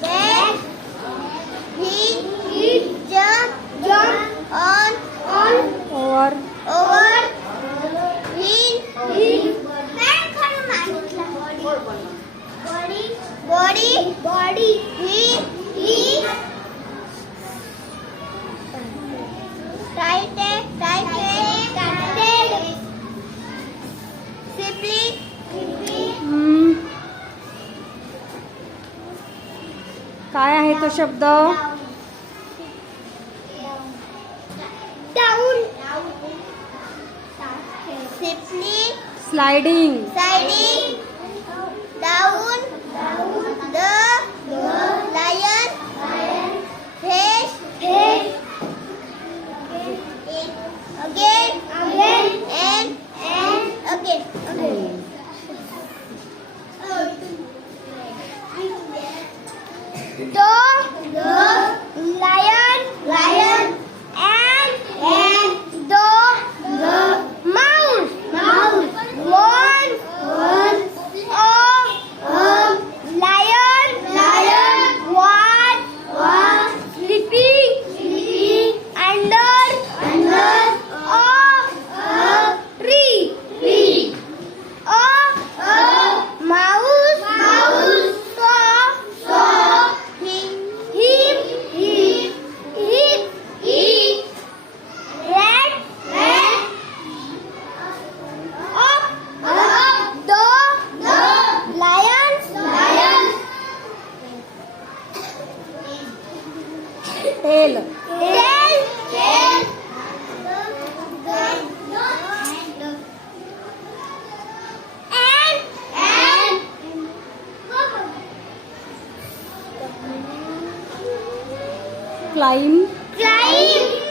Then he jump on over over body he tighted simply काय आहे तो शब्द? down simply sliding sliding down the lion face again and again. The lion and the mouse one lion was sleeping under a tree. A mouse saw him he ran up the lion's tail tail. And climb climb